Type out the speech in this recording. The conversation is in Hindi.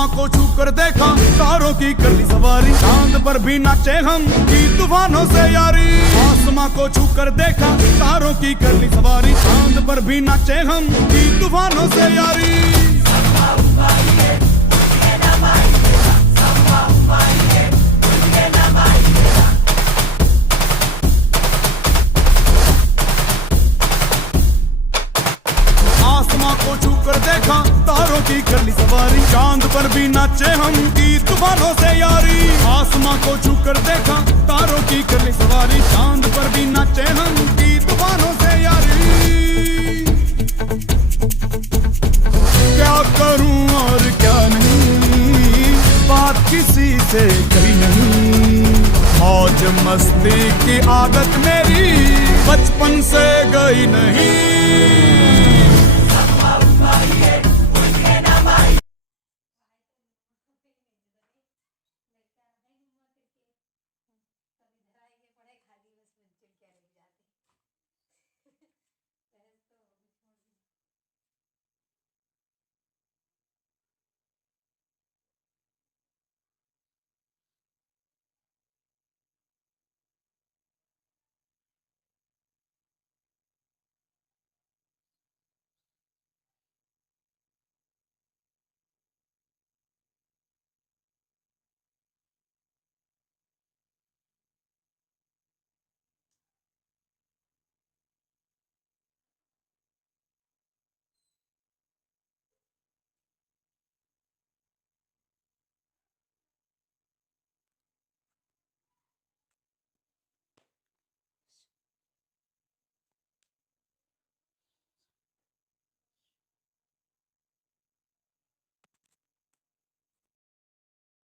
आसमां को छू कर देखा, तारों की कर ली सवारी, चांद पर भी नाचे हम की तूफानों से यारी। आसमां को छू कर देखा, तारों की कर ली सवारी, चांद पर भी नाचे हम की तूफानों से यारी। आसमां को छू कर देखा, तारों की कर ली सवारी, चांद पर भी नाचे हम की तूफानों से यारी। आसमां को छू कर देखा, तारों की कर ली सवारी, चांद पर भी नाचे हम की तूफानों से यारी। क्या करूं और क्या नहीं, बात किसी से कही नहीं। मौज मस्ती की आदत मेरी बचपन से गई नहीं।